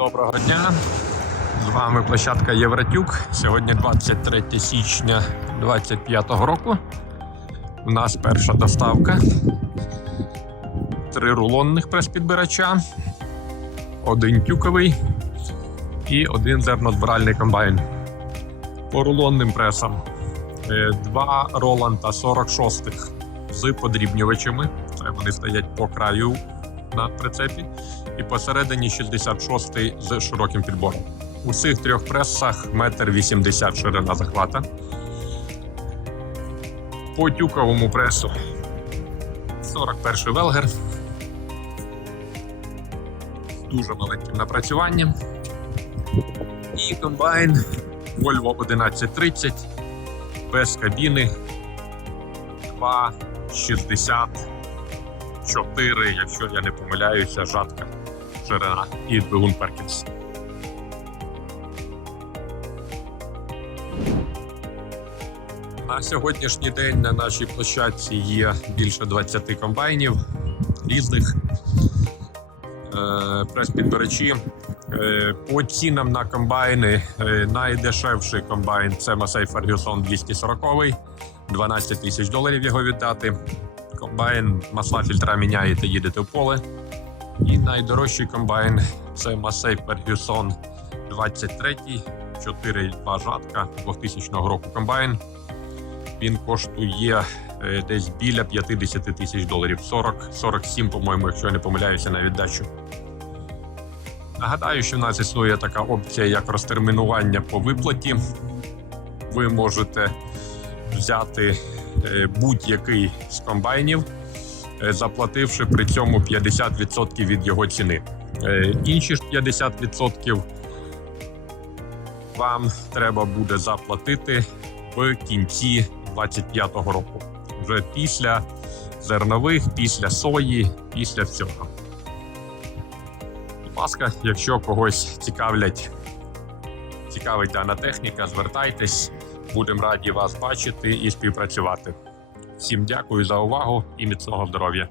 Доброго дня. З вами площадка Євротюк. Сьогодні 23 січня 2025 року. У нас перша доставка. Три рулонних прес-підбирача, один тюковий і один зернозбиральний комбайн. По рулонним пресам е, два Роланта 46 з подрібнювачами. Це вони стоять по краю на прицепі. І посередині 66-й з широким підбором. У цих трьох пресах 1,80 м ширина захвата. По тюковому пресу 41 велгер. З дуже маленьким напрацюванням. І комбайн Volvo 1130 без кабіни 2,60 4, якщо я не помиляюся, жатка ширина і двигун Перкінс. На сьогоднішній день на нашій площадці є більше 20 комбайнів різних е, прес-підбирачі. Е, По цінам на комбайни е, найдешевший комбайн це Massey Ferguson 240 12 тисяч доларів його віддати. Комбайн масла фільтра міняєте, їдете в поле. І найдорожчий комбайн це Massey Ferguson 23, 4,2 жатка 2000 року комбайн. Він коштує е, десь біля 50 тисяч доларів. 40, 47, по-моєму, якщо я не помиляюся на віддачу. Нагадаю, що в нас існує така опція, як розтермінування по виплаті. Ви можете взяти е, будь-який з комбайнів, е, заплативши при цьому 50% від його ціни. Е, Інші ж 50% вам треба буде заплатити в кінці 2025 року. Вже після зернових, після сої, після всього. Будь ласка, якщо когось цікавлять, цікавить дана техніка, звертайтесь. Будемо раді вас бачити і співпрацювати. Всім дякую за увагу і міцного здоров'я.